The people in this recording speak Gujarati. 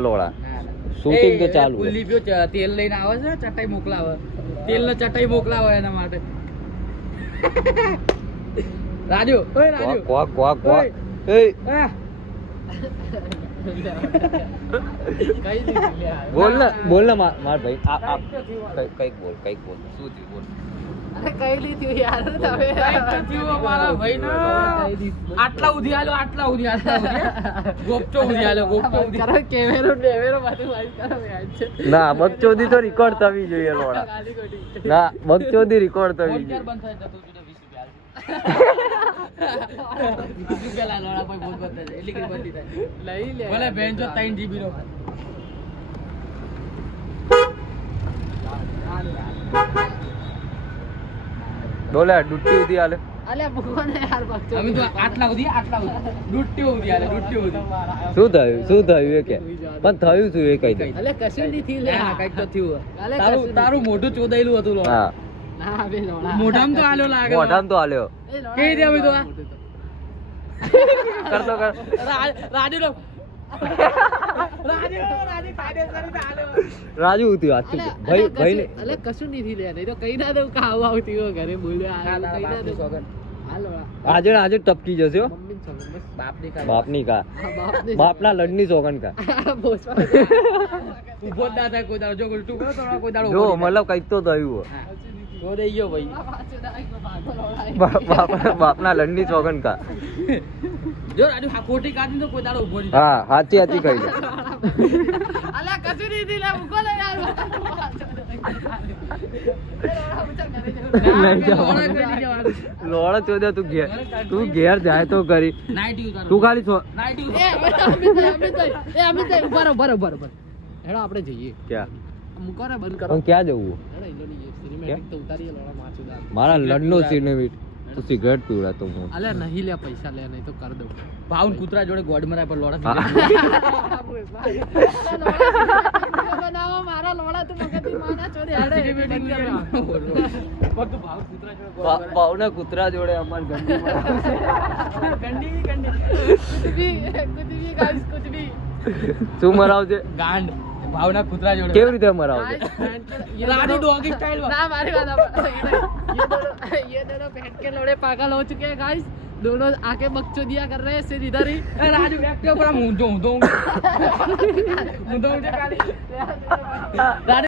લોડા શૂટિંગ તો ચાલુ કુલ્લી પીઓ તેલ લઈને આવે છે ચટાઈ મોકલાવે તેલ ને ચટાઈ મોકલાવે એના માટે રાજુ ઓય રાજુ કોક કોક કોક એ બોલ ને માર ભાઈ કઈક બોલ શું થયું બોલ અરે કઈ લીધું યાર તમે મારા ભાઈ ને આટલા ઉધી આલો ગોપચો ઉધી આલો કરો કેમેરો બધું વાઈસ કરો ના બકચોદી તો રેકોર્ડ થવી જોઈએ લોડા ના બકચોદી રેકોર્ડ થવી જોઈએ બંધ થાય તો 20 રૂપિયા લોડા કોઈ બોલ બતા જાય એટલી કે બંધી થાય લઈ લે ભલે બેન જો 3 GB નો ડોલે ડુટ્ટી ઉધી આલે અલે ભગવાન યાર બકચો અમે તો આટલા ઉધી ડુટ્ટી ઉધી આલે શું થયું એ કે પણ થયું શું એ કહી દે અલે કશું નહીં થયું લે હા કઈક તો થયું તારું મોઢું ચોદાયેલું હતું લો હા ના બે લોડા મોઢામ તો આલ્યો લાગે મોઢામ તો આલ્યો કે દે અમે તો કરતો કર રાજુ નો રાજુ કાયદેસર આલ્યો રાજુ ઉતી વાત ભાઈ ને અલે કશું નહીં લે નહીં તો કઈ ના દઉં કાવ આવતી હો ઘરે બોલ્યો કઈ ના દઉં હાલો આજે ટપકી જશે મમ્મી સોગન બસ બાપની કા બાપના લડની સોગન કા ઉભો દાદા કોઈ દાડો જો ઉલટું કરો તો કોઈ દાડો જો મતલબ કઈક તો થયું હો દઈ ગયો ભાઈ બાપના લડની સોગન કા જો રાજુ આ કોટી કાઢી તો કોઈ દાડો ઉભો નહીં હા હાચી કહી દે અલા કશું નહીં દી લે ઉભો લે યાર લોડા ચોદા તું ઘેર જાય તો કરી તું ખાલી બરોબર હેડો આપણે જઈએ ક્યાં મૂકો ને બંધ કરો પણ ક્યાં જવું સિનેમેટિક તો ઉતારીએ લોડા માચુદા મારા લડનો સિનેમેટિક તું સિગરેટ પીવડા તો હું અલે નહીં લે પૈસા લે નહીં તો કર દઉં ભાવન કૂતરા જોડે ગોડ મરાય પર લોડા બનાવો મારા લોડા તું મગતી માના ચોરી હાડે ફક્ત ભાવ કૂતરા જોડે ભાવના કૂતરા જોડે અમાર ગંડી कुछ भी गाइस कुछ भी શું મરાવજે गांड भावना कुतरा जोड़े કેવી રીતે મરાવજે रानी डॉगी स्टाइल ना हमारी बात ये दोनों बैठ के लोड़े पागल हो चुके हैं गाइस दोनों आके बकचोदिया कर रहे हैं सिर्फ इधर ही राजू बैठ के ऊपर मुंह दो